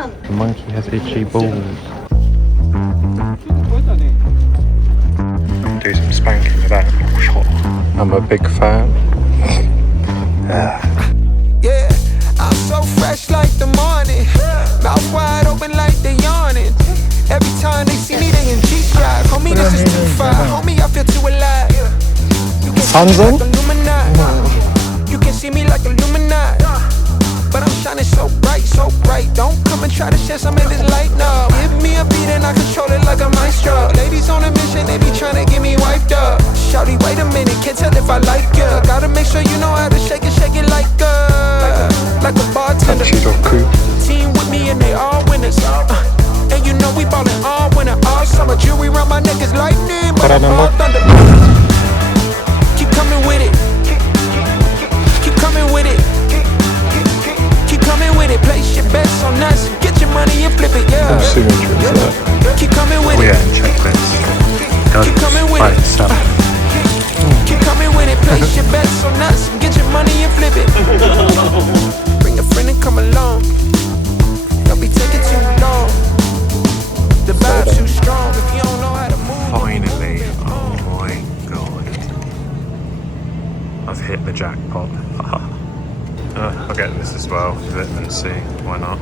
The monkey has itchy balls. Do some spanking with that. I'm a big fan. Yeah, I'm so fresh like the morning. Mouth wide open like they yawning. Every time they see me, they in G-Stride. Homie, this is too far. Homie, I feel too alive. You can see me like Illuminati. You can see me like Illuminati. But I'm shining so bright, so bright. Don't come and try to share some of this light, no. Give me a beat and I control it like a maestro. Ladies on a mission, they be trying to get me wiped up. Shawty, wait a minute, can't tell if I like ya. Gotta make sure you know how to shake it like a bartender. Team with me and they all winners. And you know we ballin' all winter, all summer. Jewelry around my neck is lightning, but I'm all thunder. Keep coming with it. Keep coming with it. Keep coming with it. Place your bets on us. Get your money and flip it, yeah. Keep coming with it. Yeah, and check this. Keep coming with it. Keep coming with it. Place your bets on us. Get your money and flip it. Bring a friend and come along. Don't be taking too long. The vibe's too strong if you don't know how to move. Finally, oh my god. I've hit the jackpot. I'll get this as well, vitamin C, why not?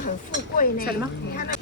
很富贵呢。什么？你看那。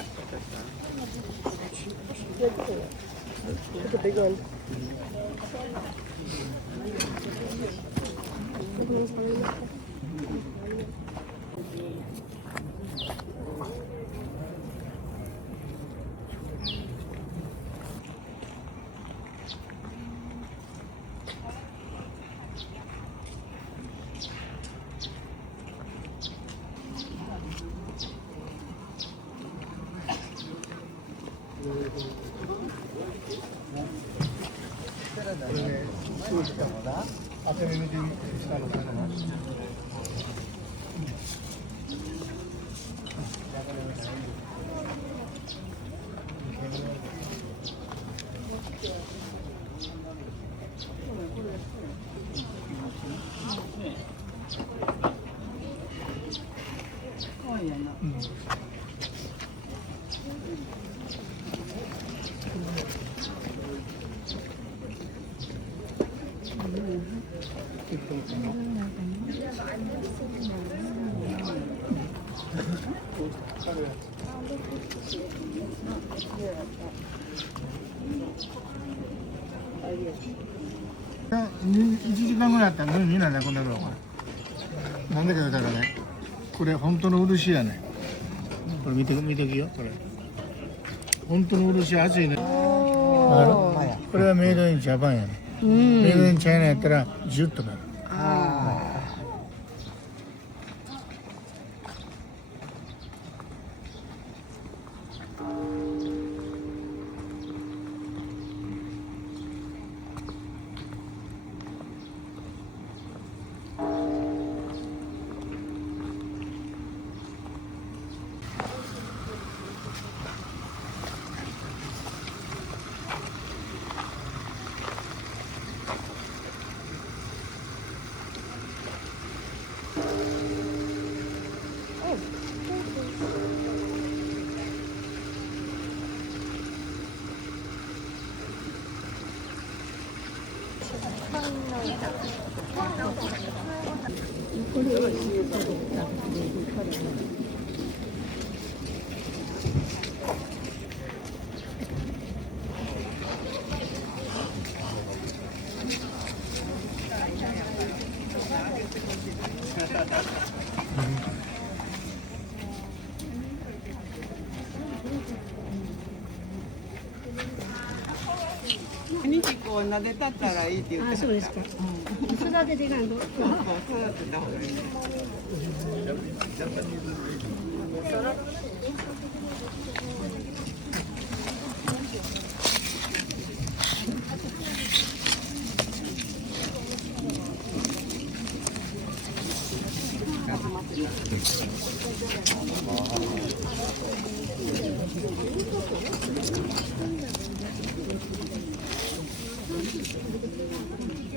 1時間ぐらいあったらもうみんななくなるわこれ。なんでか言うたらね、これ本当の漆やね。これ見てきよこれ。本当の漆熱いね。これはメイドインジャパンやね。メイドインチャイナやったらジュッとなる。日こう撫でたったらいいって言ってた。そうですか。育てていかんと。そう育てた方がいい。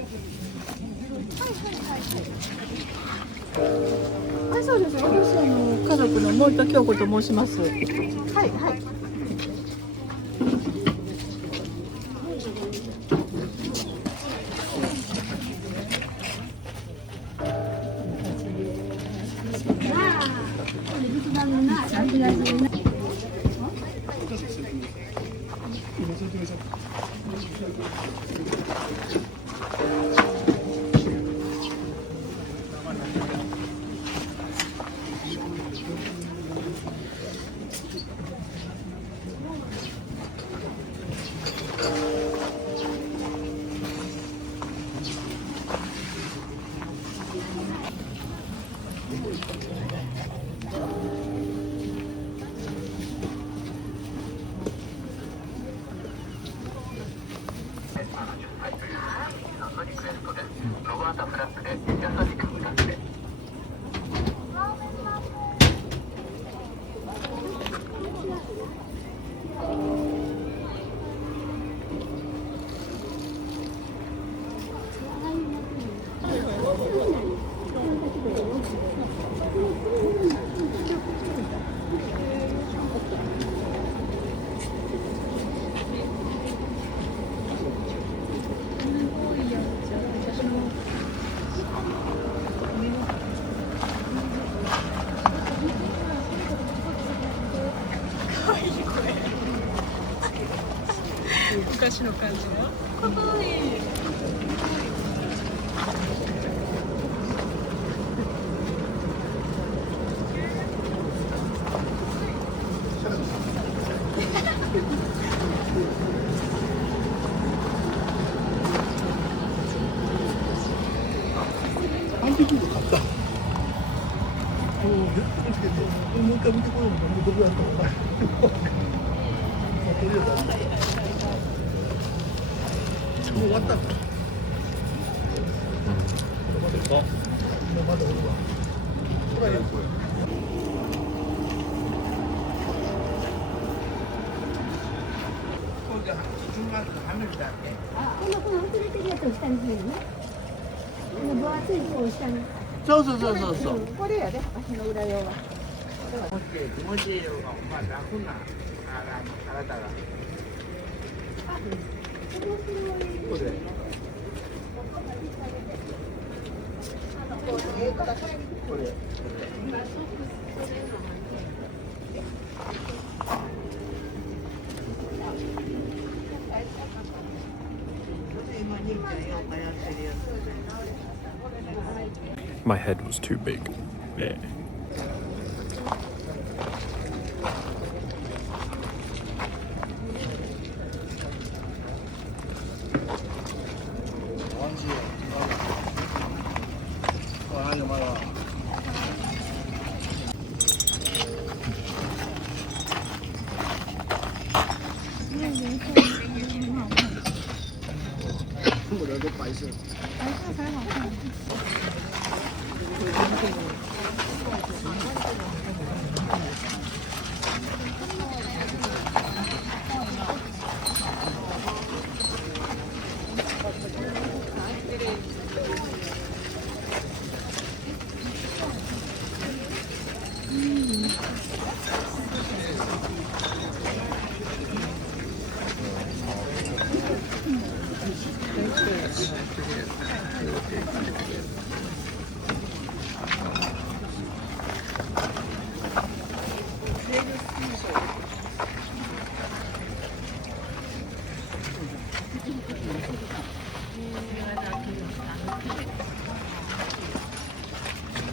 はい、そうです。私家族の森田京子と申します。はいはい。昔の感じの。かわいい。アンティーク買った。もう一回見てこようか。どこやったのか。とりあえずもう終わったんだ。まだおるわ。これよこれ。これで順番とはめるだけ。この薄れてるやつを下にするのね。分厚い方を下に。そうそうそうそうそう。これやで、足の裏用は。気持ちいいよ。まあ楽な体が。これ。これ。My head was too big. Yeah.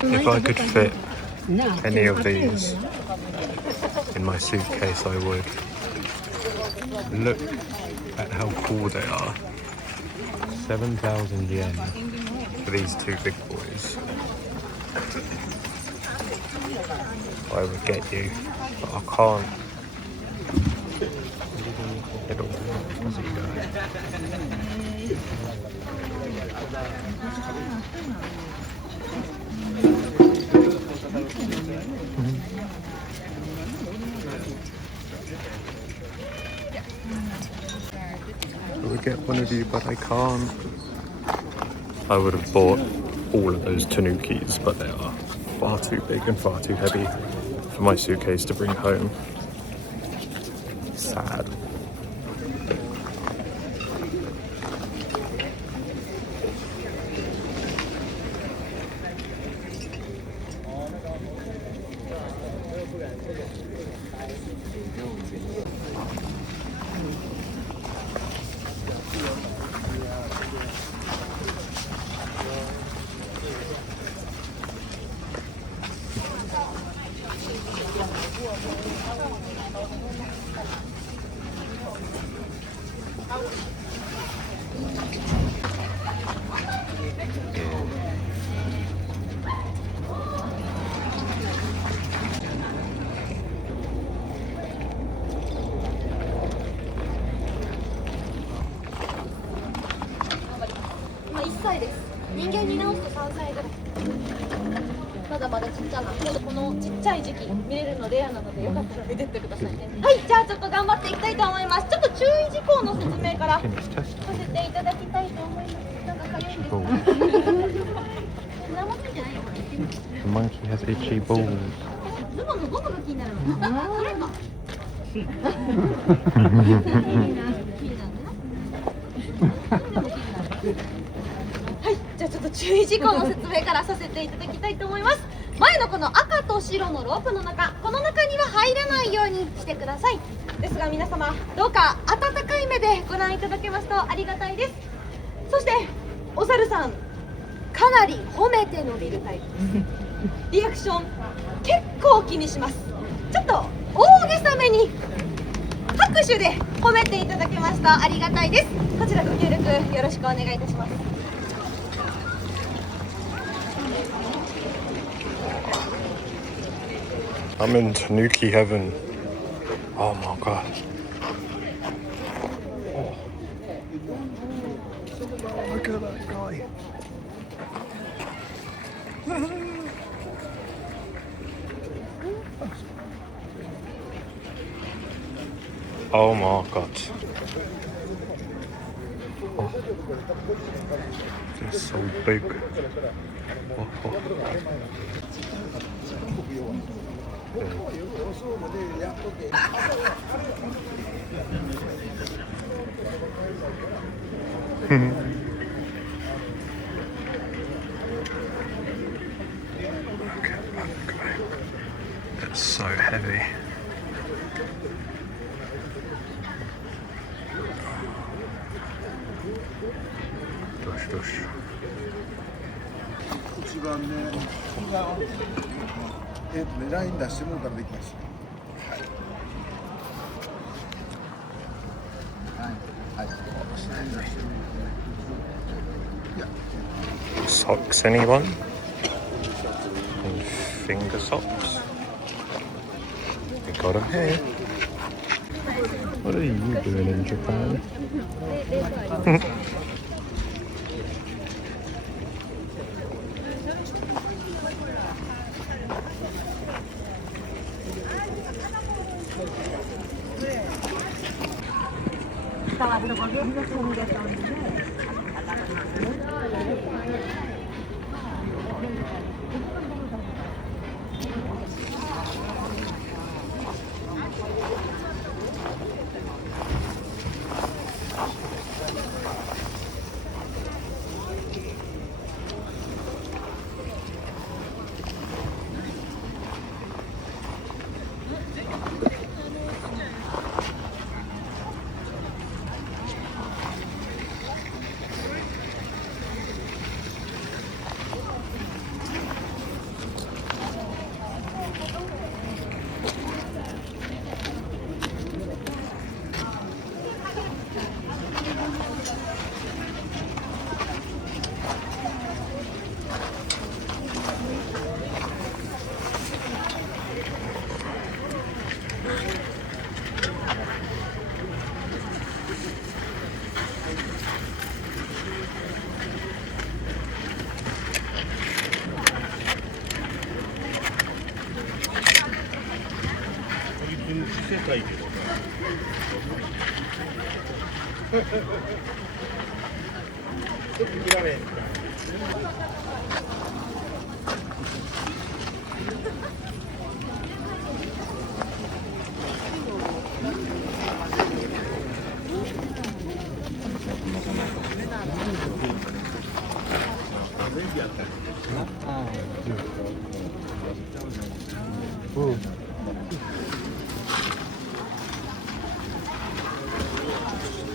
If I could fit any of these in my suitcase, I would. Look at how cool they are. 7,000 yen for these two big boys. I would get you, but I can't. It all doesn't go. I would get one of you, but I can't. I would have bought all of those tanukis, but they are far too big and far too heavy for my suitcase to bring home. Sad.今1歳です。人間に直すと3歳ぐらい。まだまだちっちゃな。このちっちゃい時期見れるのレアなのでよかったら見てってくださいね。はい、じゃあちょっと頑張っていきたいと思います。ちょっと注意事項の説明からさせていただきたいと思います。なんかかゆいんですか？生じゃないよこれ。The monkey has itchy balls. ズボンのゴムが気になるの。それか。気になるはい、じゃあちょっと注意事項の説明からさせていただきたいと思います。前のこの赤と白のロープの中、この中には入らないようにしてください。ですが皆様、どうか温かい目でご覧いただけますとありがたいです。そしてお猿さん、かなり褒めて伸びるタイプです。リアクション結構気にします。ちょっと大げさめに拍手で褒めていただけますとありがたいです。こちらご協力よろしくお願いいたします。I'm in Tanuki heaven. Oh my god. Oh. Look at that guy. Oh my god. Oh. It's so big. Oh, oh. It's so heavy. Dush, dush. 一番ね、ライン出してもらったらできます。Socks, anyone? And finger socks. We got them here. What are you doing in Japan?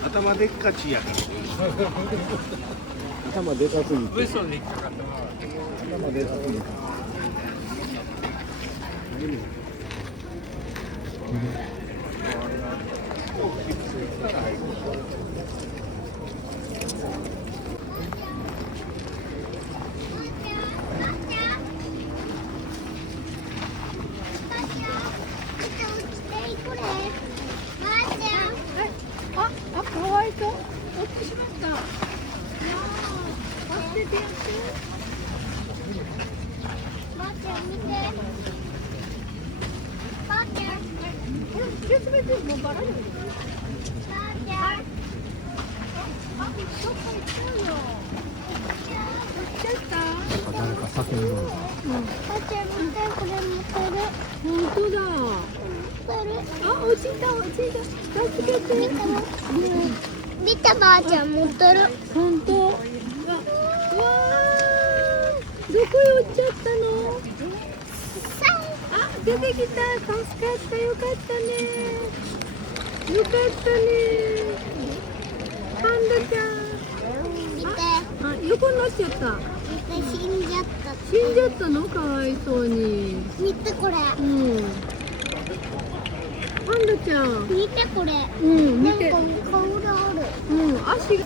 頭でっかちやから頭でかすぎて頭でかすぎてあ、かわいそう。落ちてしまった。いやー、助けてやって。ばあちゃん見て。ばあちゃん。気をつけて、もうバラよ。ばあちゃん。あ、どっか行っちゃうよ。落ちちゃった。誰か叫んどる。ばあちゃん見て、これ持ってる。本当だ。持ってる。あ、落ちた、落ちた。助けて。見たばあちゃん持ってる。本当。うわー、どこへ落ちちゃったの。あ、出てきた。助かった。よかったね。よかったね。パンダちゃん。見て。あ、横になっちゃった。見て、死んじゃった。死んじゃったの、かわいそうに。見てこれ。うん。パンダちゃん。見てこれ。うん、見て。なんか顔がある。うん、足が。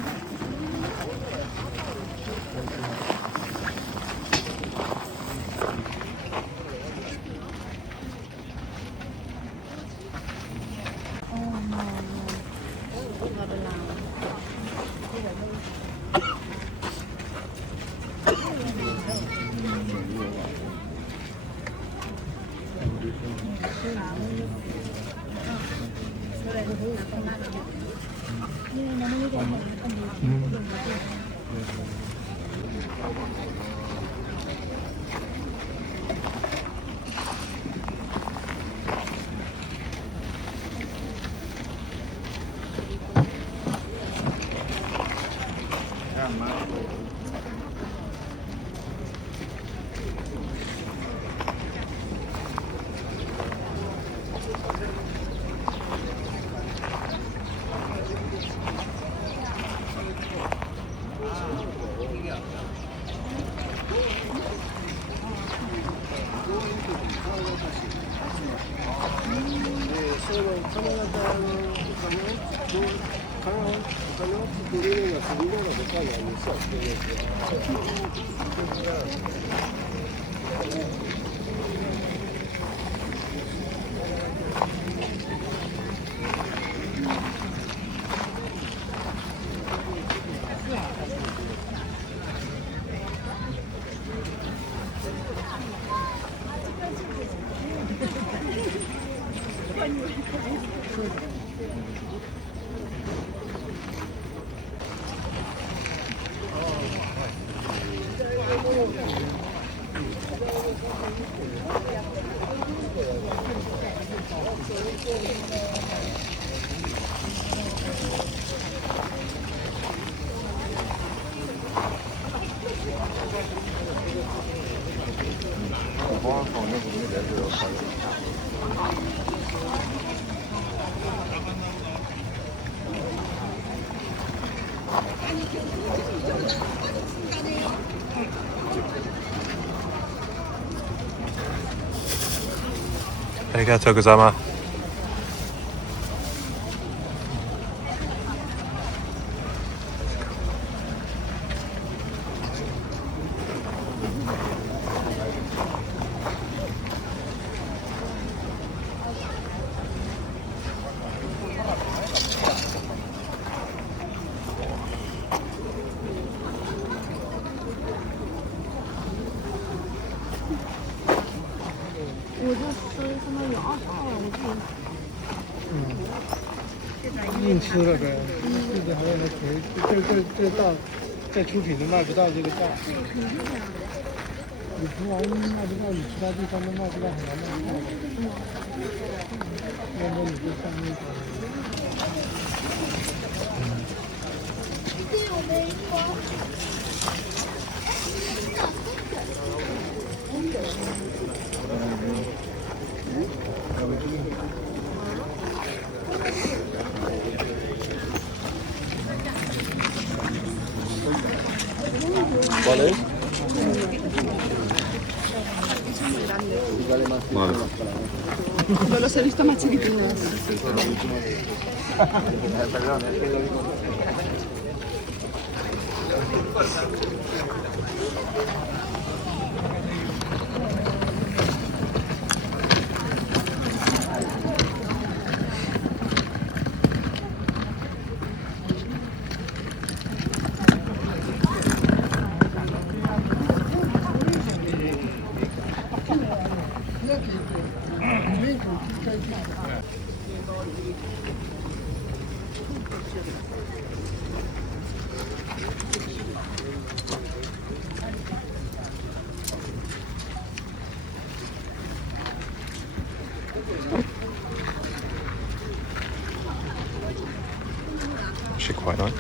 ありがとうございます。运吃了呗，自己还有那腿，这大在出品都卖不到这个价。你从我们卖不到，你其他地方都卖不到，很难卖到。要么你就上面No los he visto más chiquititos. Actually quite nice.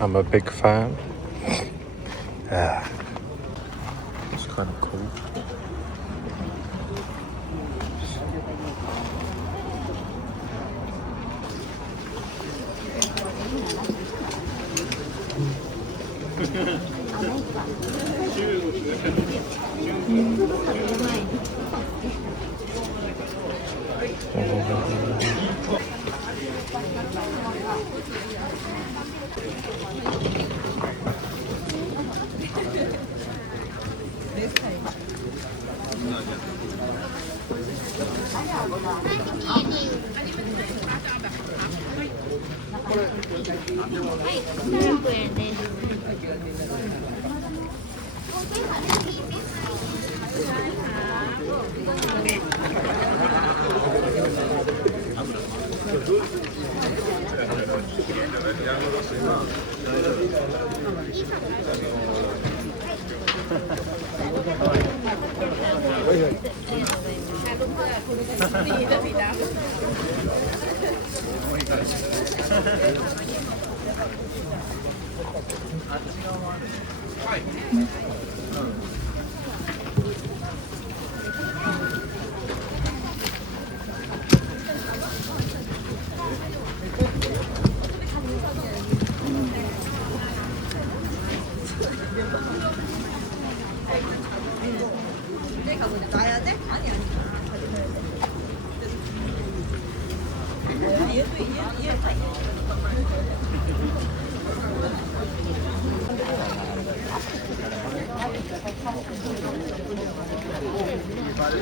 I'm a big fan. It's kind of cool.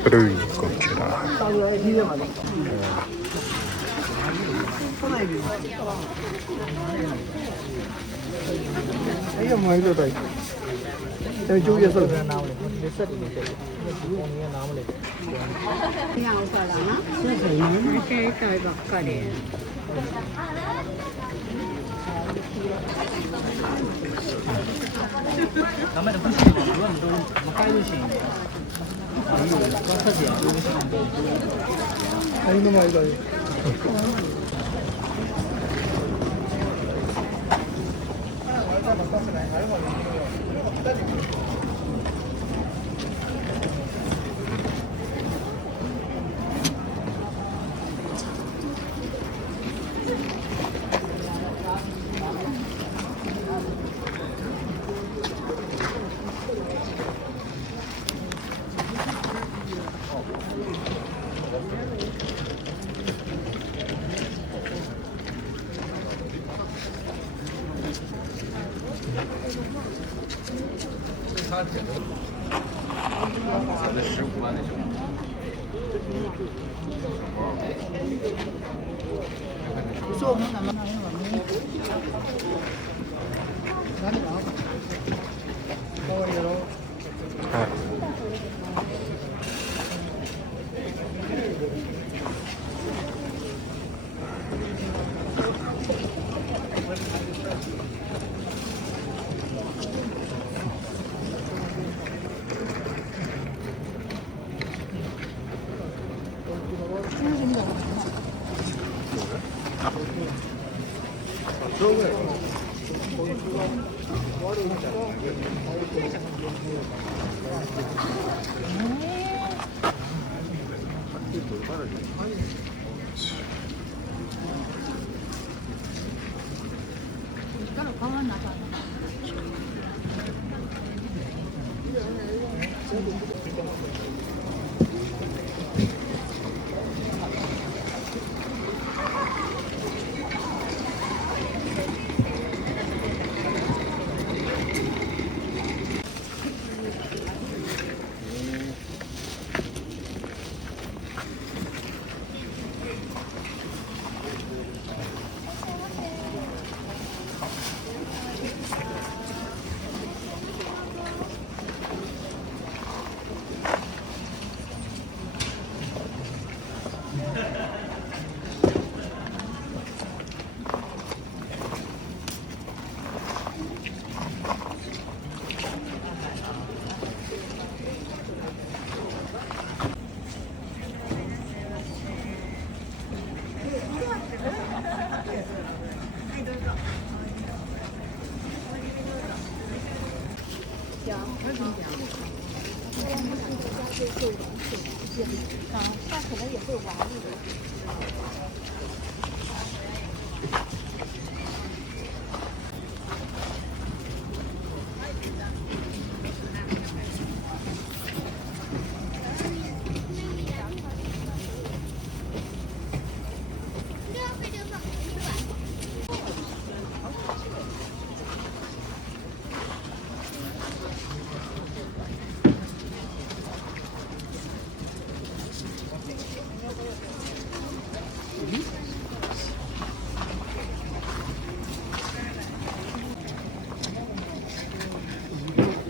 브루이고추라. 이거 뭐 이거 다. 저기 쪽에서 아이고 말이다.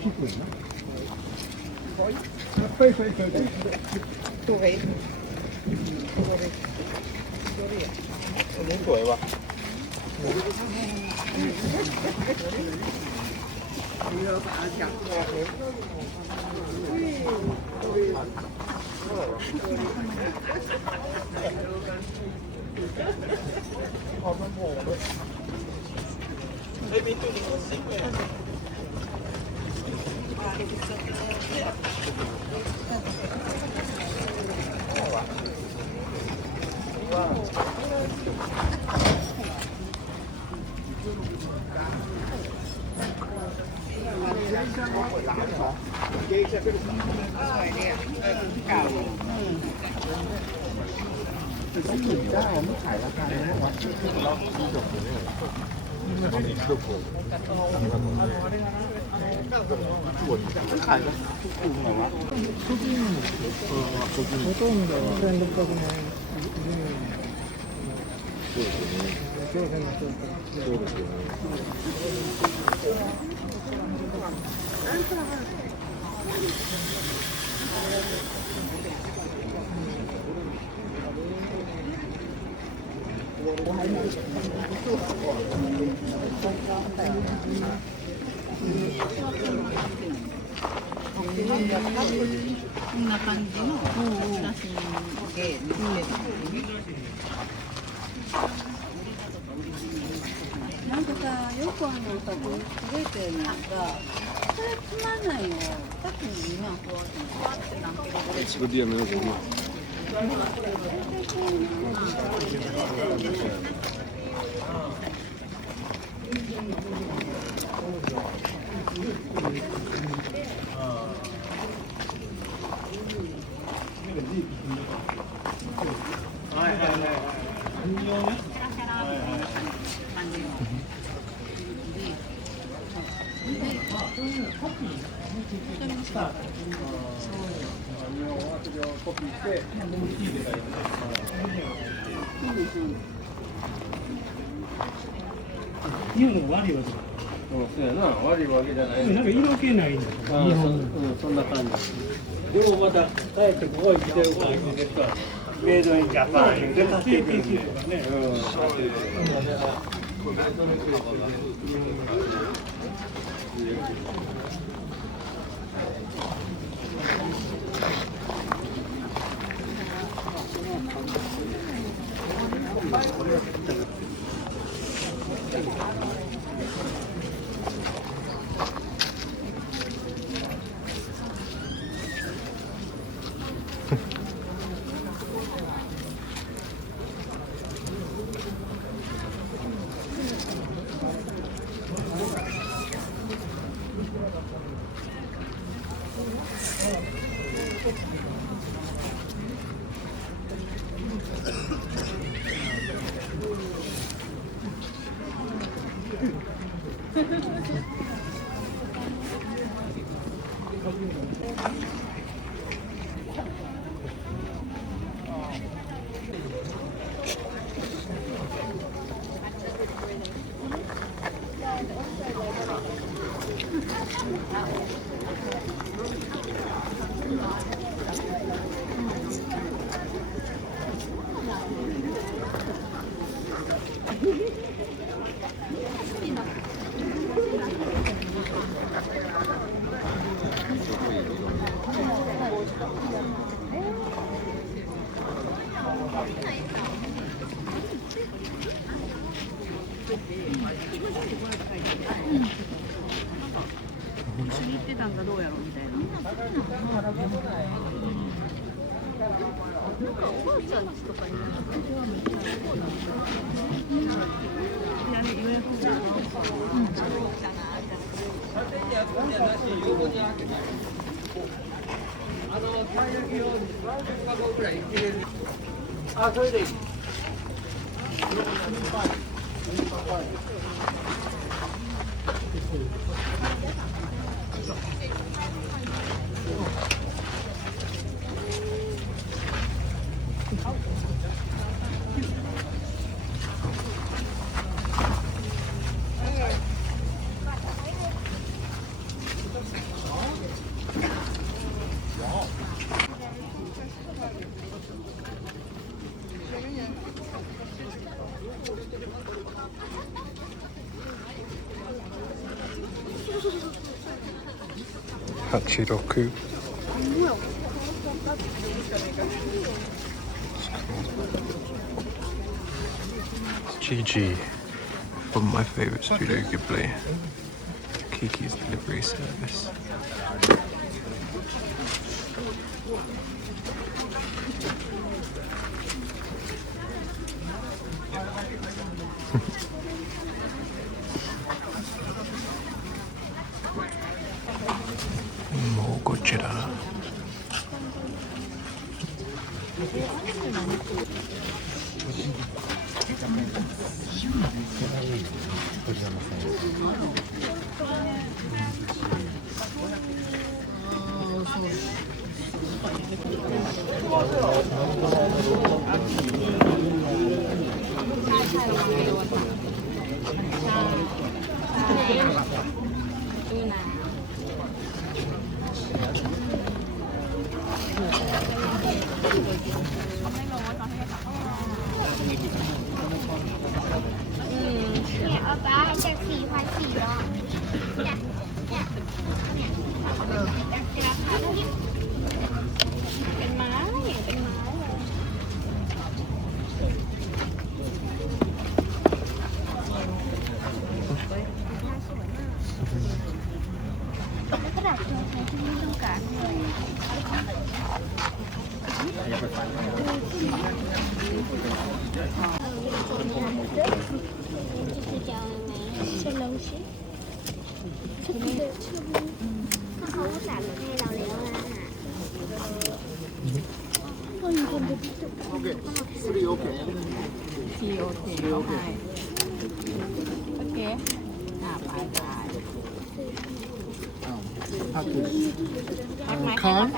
低いな。こんな感じの写真で見てた。なんかさ、よく多分すべてなんかこれつまんないの。さっきの今こうやってなんかこれ。Seperti yang mana rumah.日本の悪いわけだ。そうやな、悪いわけじゃない。なんか色気ないんだよ。日本の。そんな感じ。でもまた帰ってここに来てる感じでさ、メイドインジャパンで買ってくるとかね。言ってたんがどうやろうみたいな。なんかおばあちゃんちとかに予約じゃなあ、それでいい。Hachiroku. Gigi, one of my favourite Studio Ghibli. Kiki's Delivery Service. More Gojira. Corn.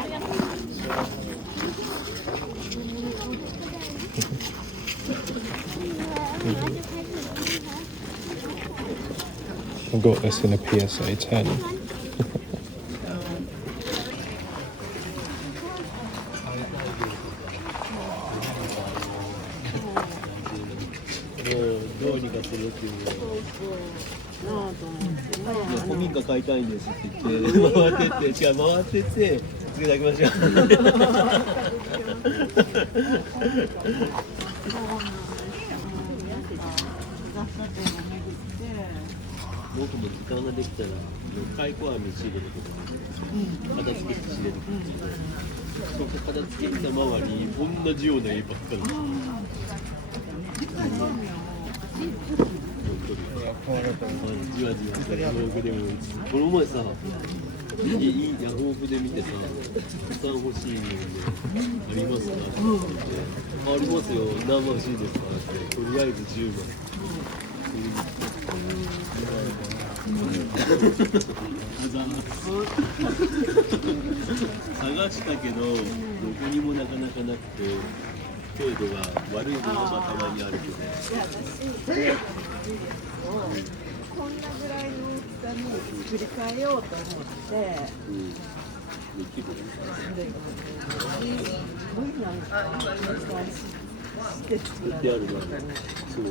I got this in a PSA 10.古民家買いたいんですって言って回ってって違う回ってって次だけましょ僕も時間ができたら蚕網仕入れること片付けして仕入れるそこ片付けた周り同じような絵ばっかりじわじわしたヤフオクでもこの前さいいヤフオクで見てさたくさん欲しいのでありますかって言ってありますよ何万欲しいですかってとりあえず10万探したけどどこにもなかなかなくて程度が悪いものがたまにあるけどこんなぐらいの大きさに作り変えようと思って作ってあるのそう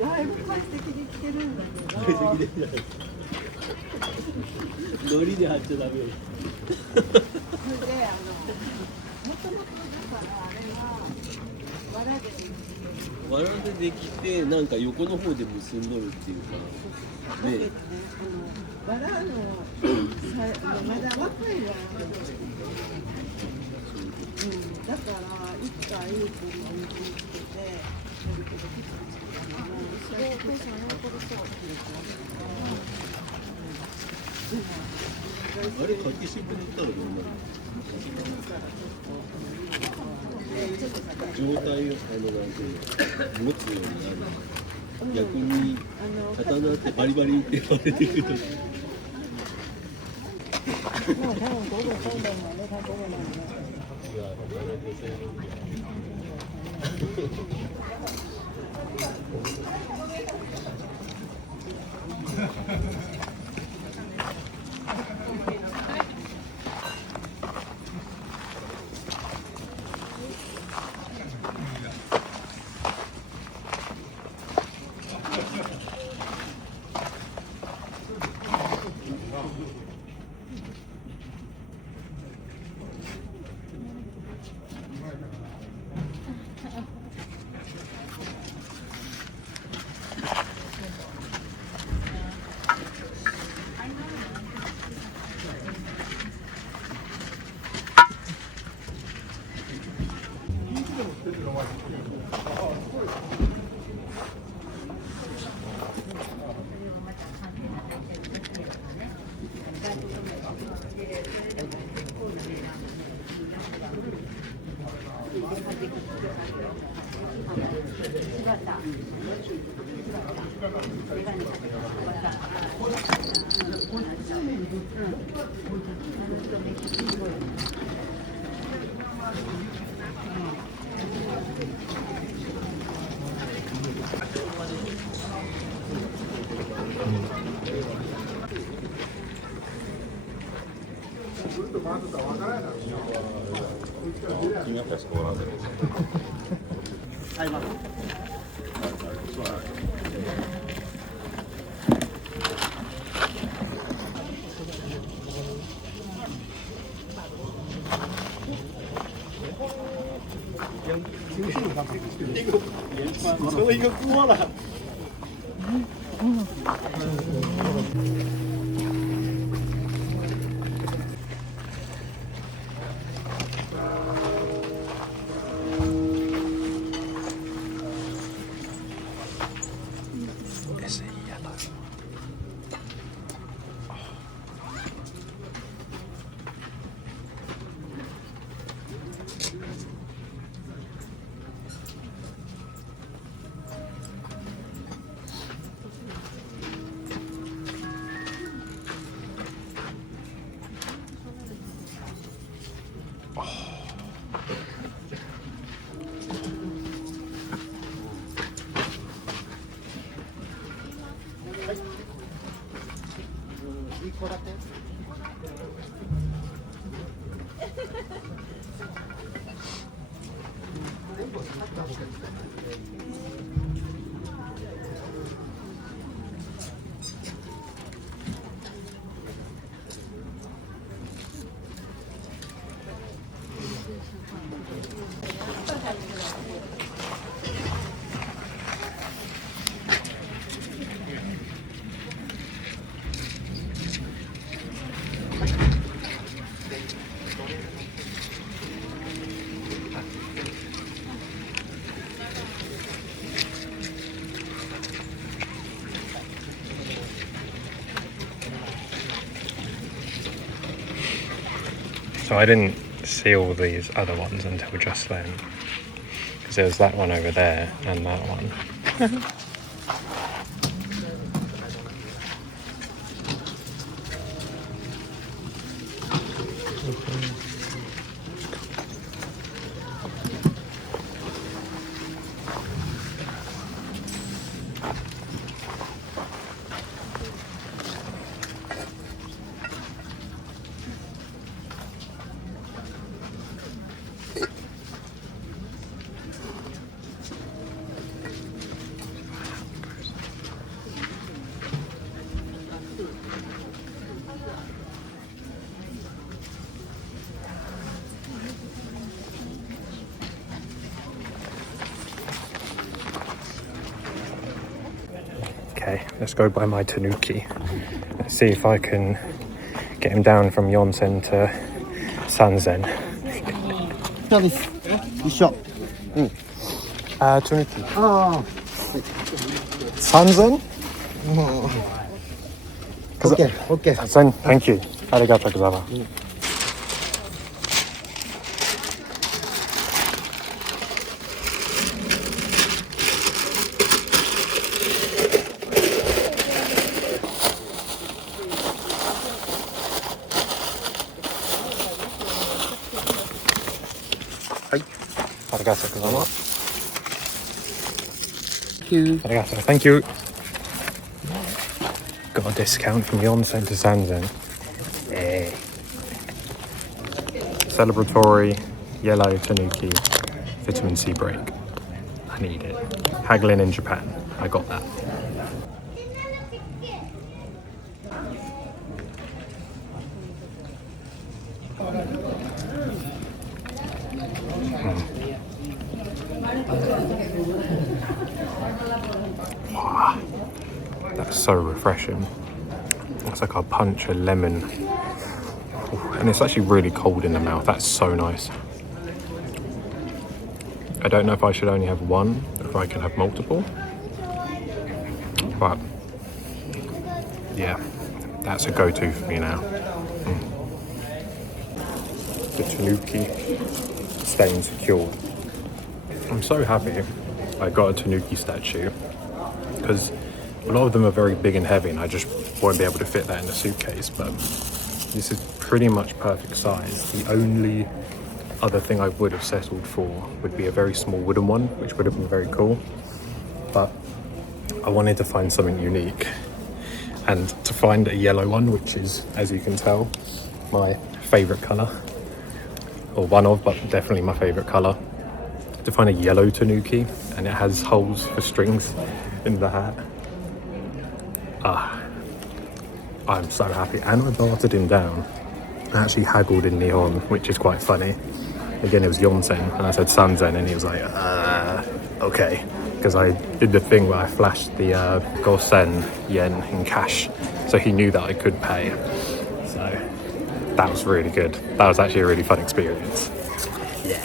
だいぶ快適に着てるんだけどノリで貼っちゃダメよそれでもともとだからあれはわらでできてなんか横の方で結んどるっていうかねバラのまだ若いわだから一回この水につけてあれ柿渋塗ったらどうなる状態をなんていうの持つようになる逆に刀ってバリバリって言われてると Is it yellow? So I didn't see all these other ones until just then, because there was that one over there and that one. Okay, let's go by my Tanuki. Let's see if I can get him down from Yonsen to Sanzen. そうです。一緒。Tanuki. ああ。 Sanzen? オッケー、オッケー。 Sanzen, thank you. Arigato gozaima. Arigato gozaima. Arigato, thank you. Got a discount from Yonsen to Sanzen. Hey. Celebratory yellow Tanuki vitamin C break. I need it. Haggling in Japan. I got that. Wow. That's so refreshing. It's like a punch of lemon. Ooh, and it's actually really cold in the mouth. That's so nice. I don't know if I should only have one or if I can have multiple. But yeah, that's a go-to for me now. The Tanuki staying secure. I'm so happy I got a Tanuki statue because a lot of them are very big and heavy and I just won't be able to fit that in the suitcase, but this is pretty much perfect size. The only other thing I would have settled for would be a very small wooden one, which would have been very cool, but I wanted to find something unique, and to find a yellow one, which is, as you can tell, my favourite colour, or one of, but definitely my favourite colour. To find a yellow Tanuki, and it has holes for strings in the hat. I'm so happy, and I bartered him down. I actually haggled in Nihon, which is quite funny. Again, it was Yonsen, and I said Sanzen, and he was like, okay. Because I did the thing where I flashed the Gosen yen in cash, so he knew that I could pay. So that was really good. That was actually a really fun experience. Yeah.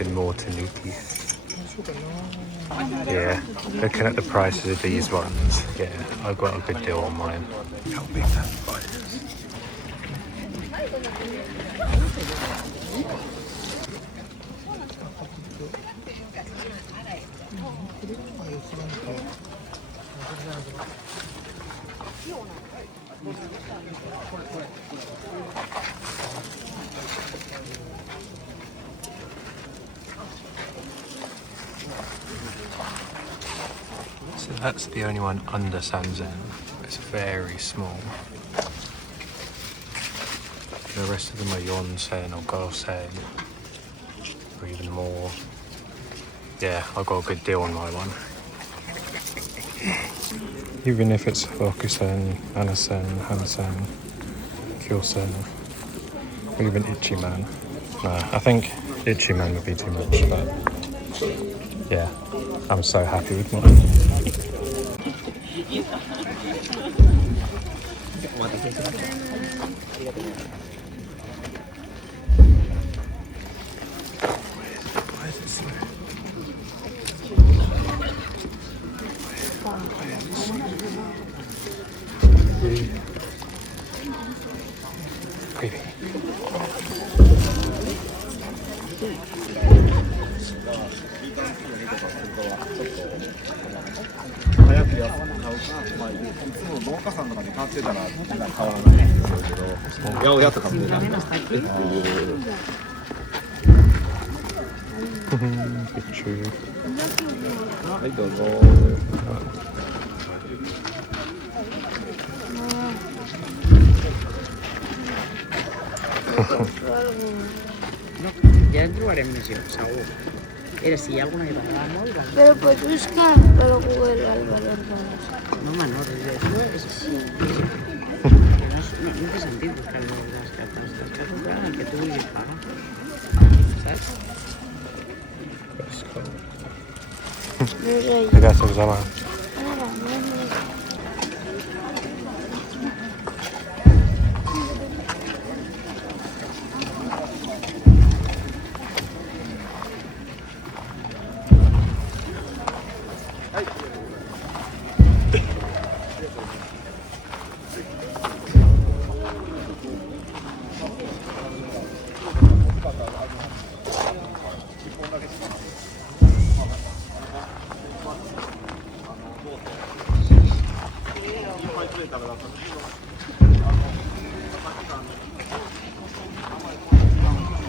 Even more Tanuki. Yeah, looking at the prices of these ones, yeah, I got a good deal on mine. How big that fight is. So that's the only one under Sanzen. It's very small. The rest of them are Yonsen or Gosen, or even more. Yeah, I got a good deal on my one. Even if it's Rokusen, Anasen, Hanasen, Kyosen, or even Ichiman. No, I think Ichiman would be too much, but yeah, I'm so happy with mine. Why is it slow? Creepy. Picture. Ja en trobarem més jo, segur. Era si hi ha alguna que t'agrada molt, doncs... Pero pues busca el Google Álvaro Hermanos. No, home, no, és així. No té sentit buscar les cartes. Les cartes van el que tu vulguis pagar. Saps? Gracias, Zama.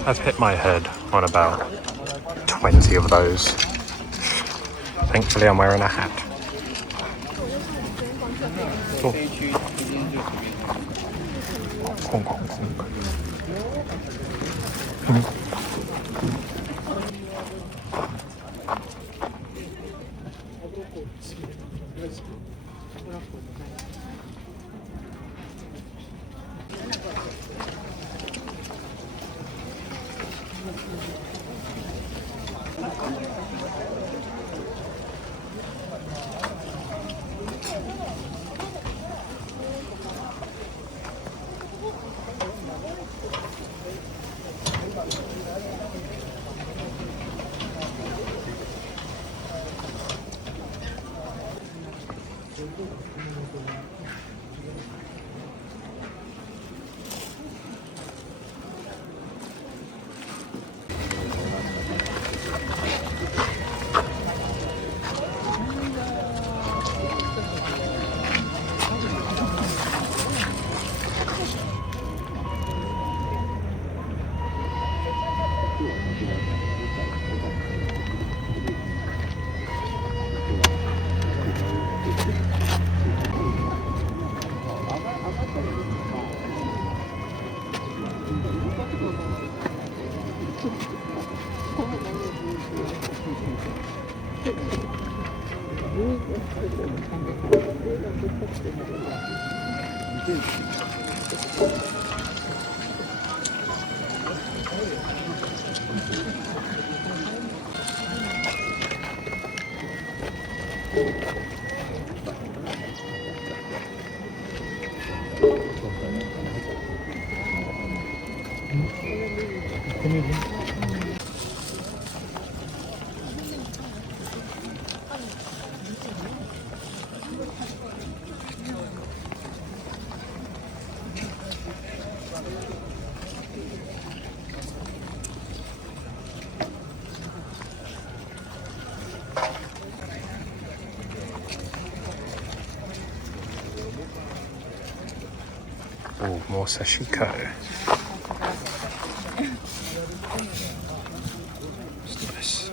I've hit my head on about 20 of those. Thankfully, I'm wearing a hat. Oh. Honk, honk, honk. Oh, more sashiko. It's nice.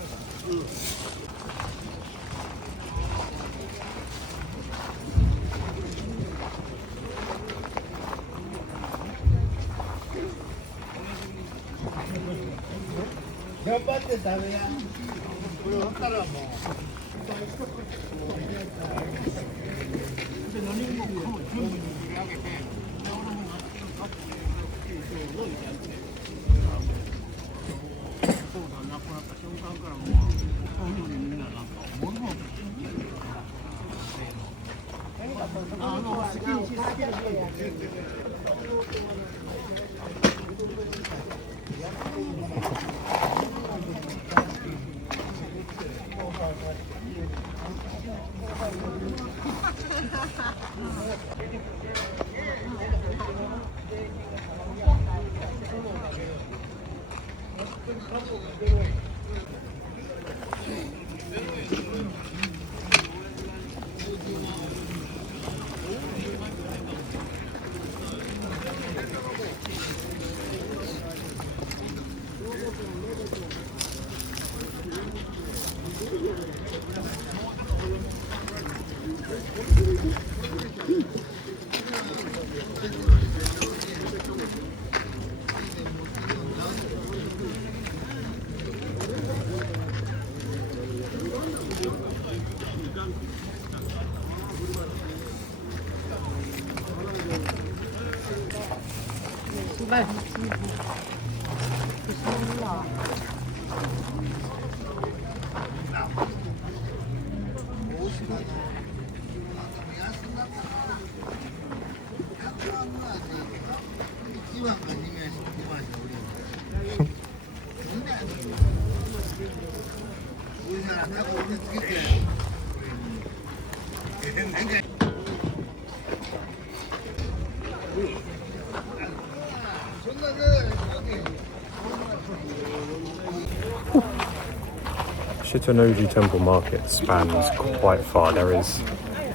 Shitonouji Temple Market spans quite far. There is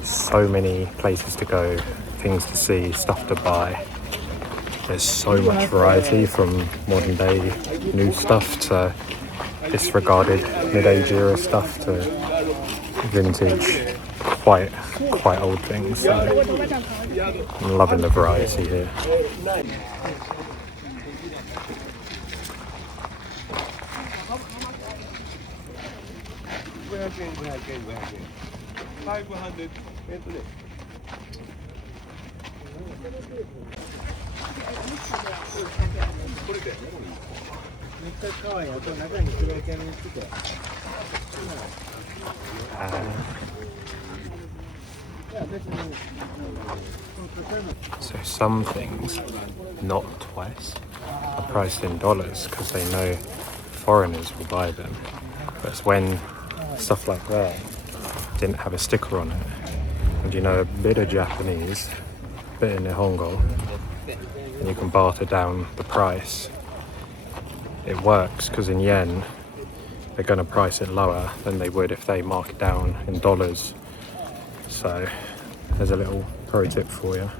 so many places to go, things to see, stuff to buy. There's so much variety, from modern day new stuff to disregarded mid-age era stuff to vintage, quite old things. So I'm loving the variety here. So some things, not twice, are priced in dollars because they know foreigners will buy them. But it's when stuff like that didn't have a sticker on it, and you know a bit of Japanese, a bit of Nihongo, and you can barter down the price. It works because in yen they're going to price it lower than they would if they mark it down in dollars. So there's a little pro tip for you.5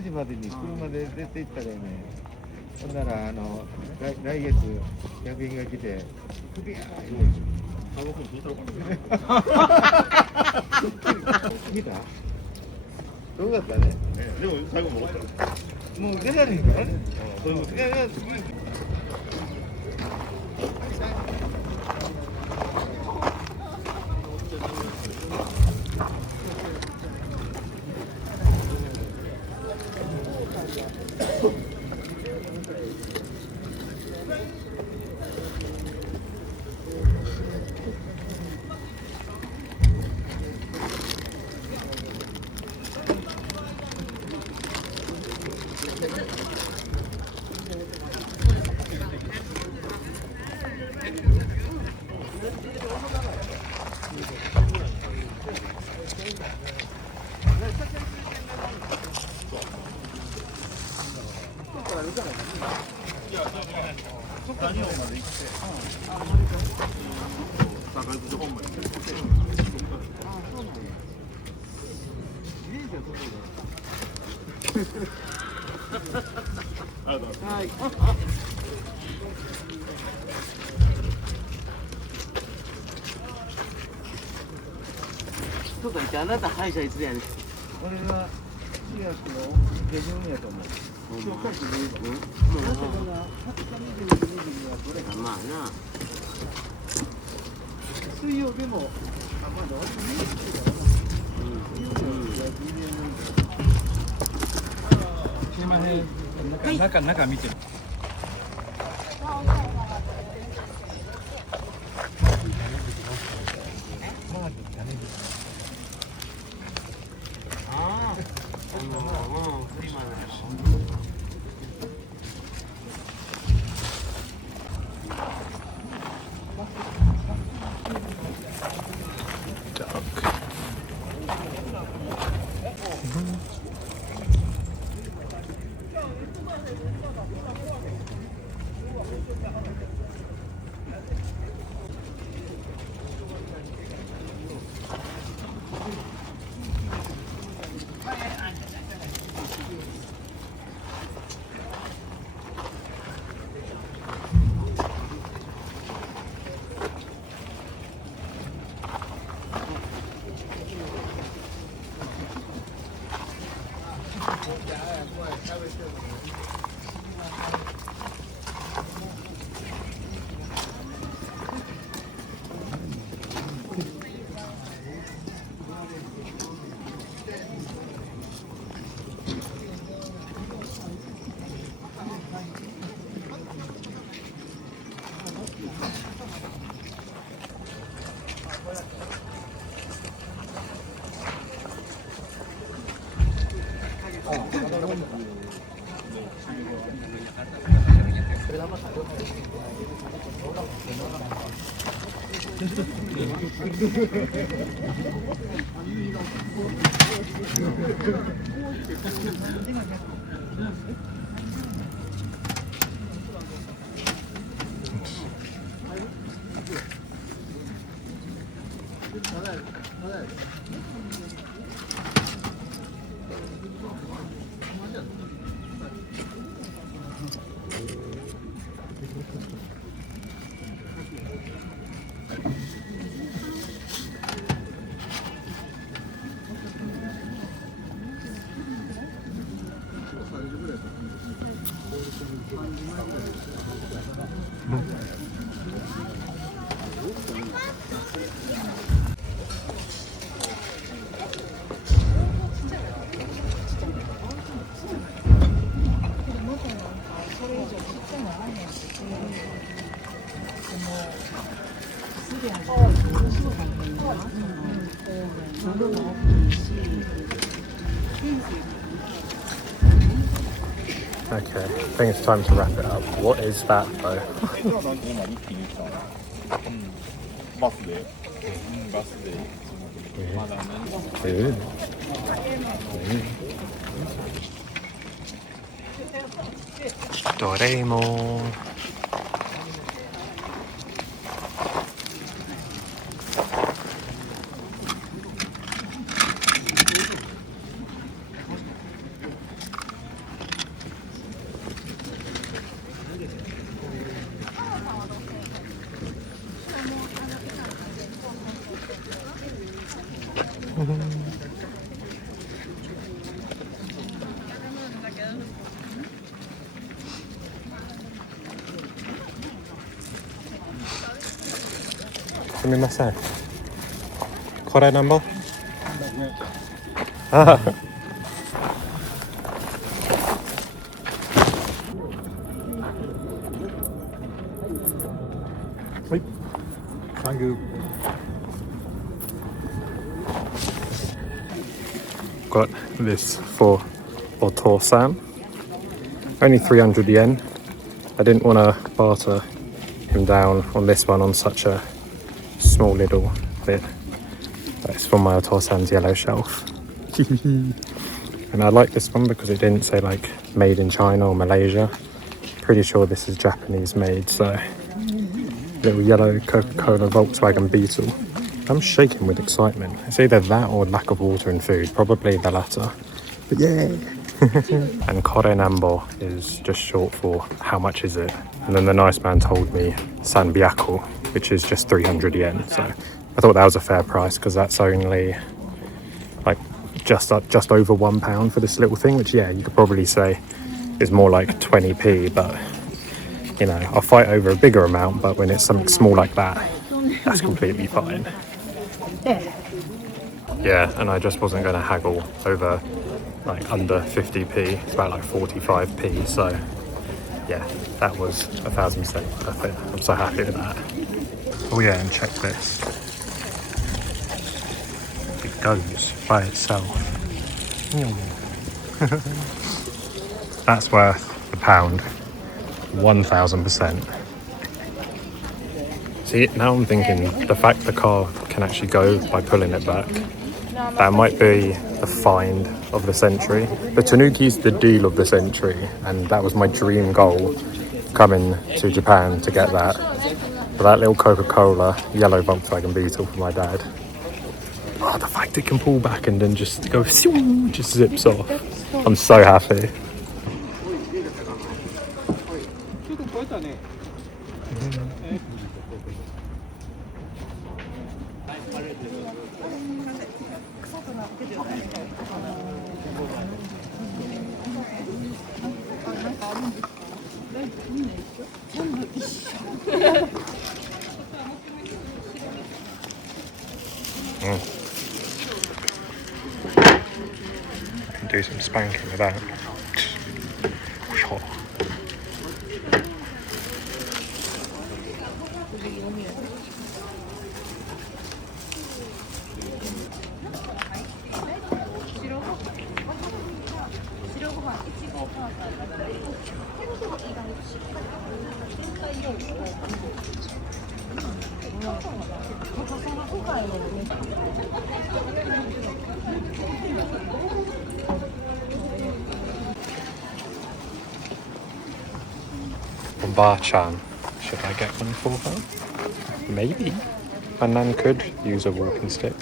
時までに車で出て行ったらね、ほんなら来月役員が来て、クビやー見た？どうだったね。でも最後戻った。もう出られへんからね。そうだね、あなた歯医者いつやねん。俺は4月の下旬やと思う。今日帰ってくるよ。まあな。水曜日も、まだ終わってないけどな。すいません。中見て。Okay, I think it's time to wrap it up. What is that though? バスで、バスで、まだ何ドレイモン。すみません。これなんぼ？ああ。はい。Thank you. Got this for Otor-san. Only 300 yen. I didn't want to barter him down on this one on such a small little bit. That's from my Otor-san's yellow shelf. And I like this one because it didn't say like made in China or Malaysia. Pretty sure this is Japanese made, so little yellow Coca-Cola Volkswagen Beetle. I'm shaking with excitement. It's either that or lack of water and food, probably the latter. But yay! And Kore Nambo is just short for how much is it? And then the nice man told me Sanbyaku, which is just 300 yen. So I thought that was a fair price because that's only like just over £1 for this little thing, which yeah, you could probably say is more like 20p, but you know, I'll fight over a bigger amount, but when it's something small like that, that's completely fine. Yeah, and I just wasn't going to haggle over like under 50p. It's about like 45p, so yeah, that was 1000% worth it. I'm so happy with that. Oh yeah, and check this. It goes by itself. That's worth £1, 1000%. See, now I'm thinking the fact the car can actually go by pulling it back, that might be the find of the century. The Tanuki's the deal of the century, and that was my dream goal coming to Japan to get that. But that little Coca-Cola yellow Volkswagen Beetle for my dad. Oh, the fact it can pull back and then just go, just zips off. I'm so happy. I can do some spanking with that. Bar-chan. Should I get one for her? Maybe. My nan could use a walking stick.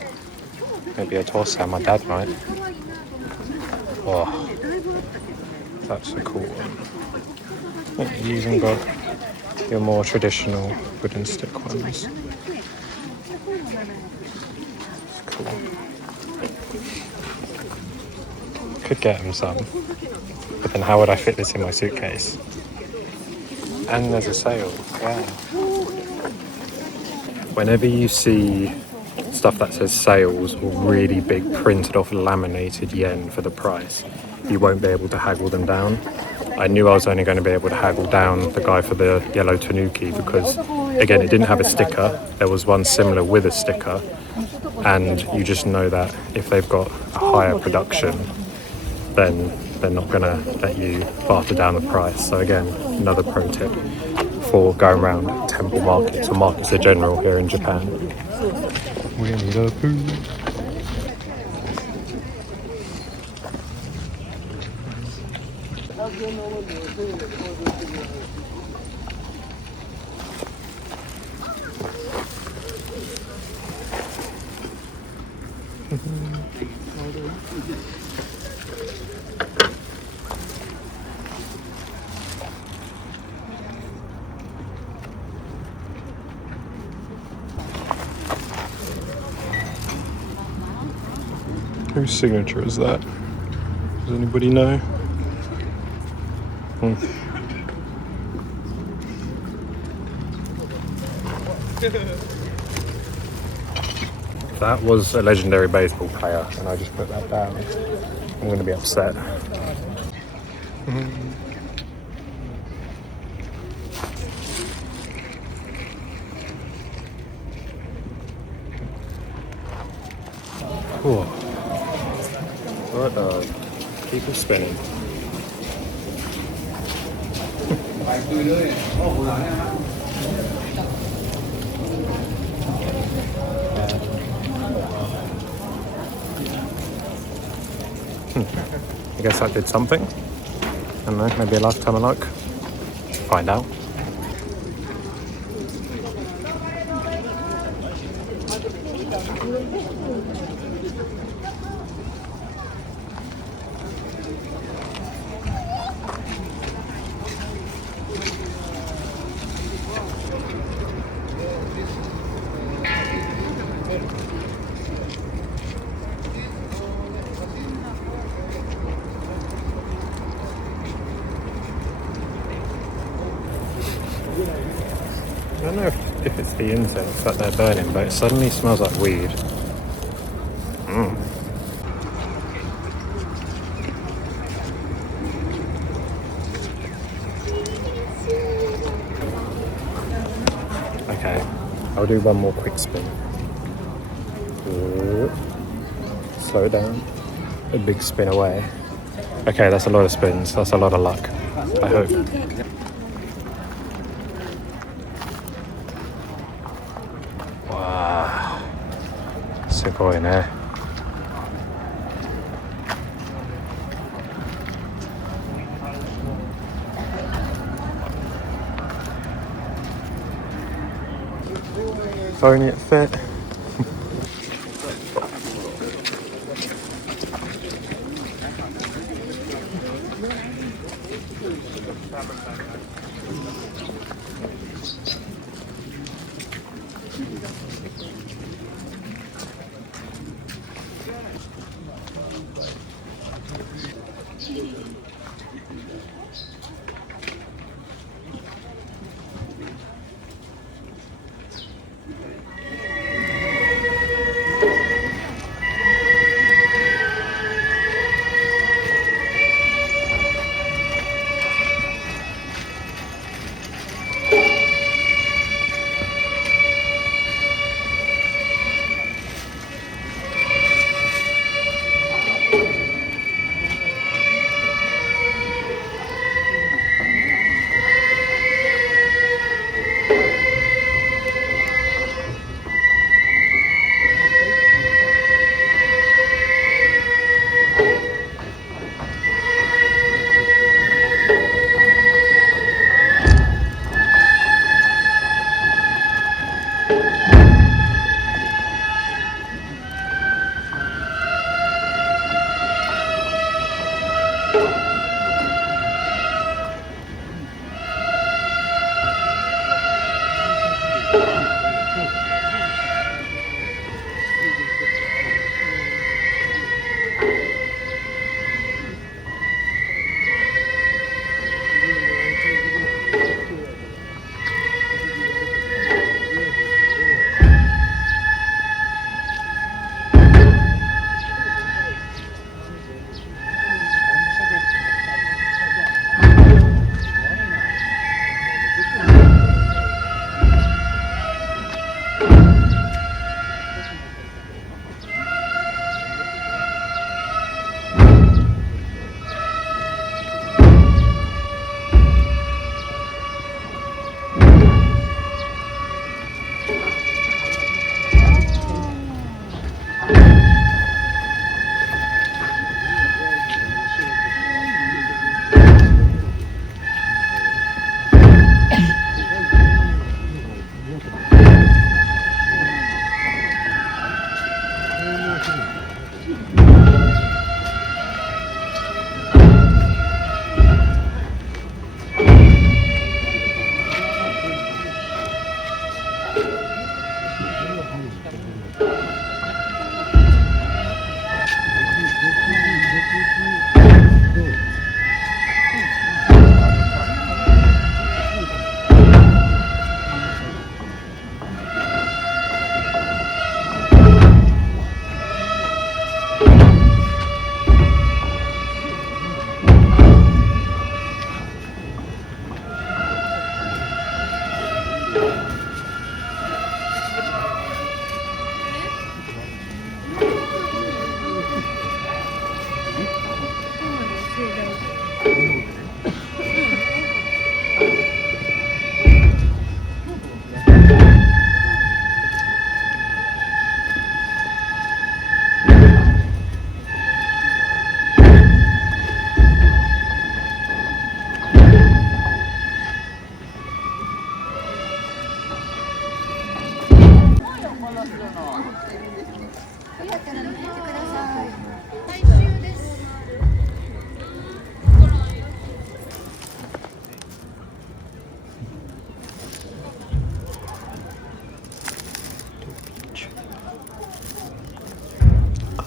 Maybe a torso, my dad might. Oh, that's a cool one. You've even got your more traditional wooden stick ones. It's cool. Could get him some. But then how would I fit this in my suitcase? And there's a sale. Wow. Whenever you see stuff that says sales or really big printed off laminated yen for the price, you won't be able to haggle them down. I knew I was only going to be able to haggle down the guy for the yellow tanuki because, again, it didn't have a sticker. There was one similar with a sticker, and you just know that if they've got a higher production, then they're not going to let you barter down the price. So again, another pro tip for going around temple markets or markets in general here in Japan. We need a poo. Whose signature is that? Does anybody know? That was a legendary baseball player, and I just put that down. I'm going to be upset. Cool. What keep it spinning. I guess that did something. I don't know, maybe a lifetime of luck. Find out. I don't know if it's the incense that they're burning, but it suddenly smells like weed. Okay, I'll do one more quick spin. Slow down. A big spin away. Okay, that's a lot of spins. That's a lot of luck. I hope. Wow. すごいね。If only it fit.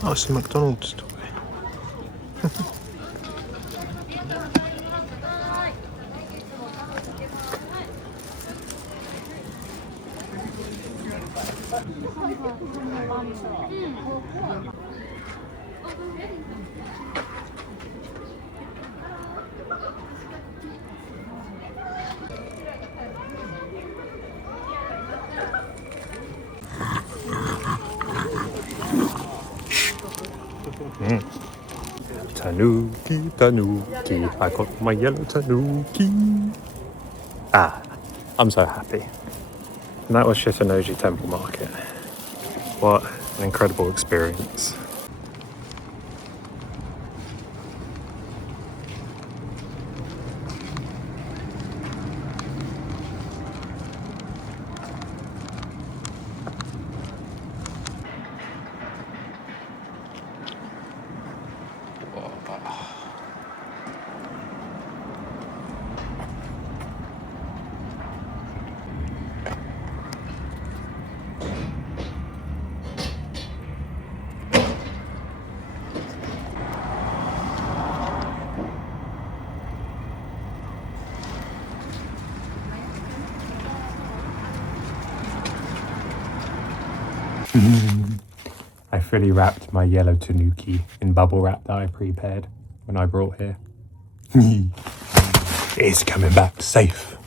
Oh, it's a McDonald's toy. Tanuki, tanuki, I got my yellow tanuki. Ah, I'm so happy. And that was Shitanoji Temple Market. What an incredible experience. I fully wrapped my yellow tanuki in bubble wrap that I prepared when I brought here. It's coming back safe.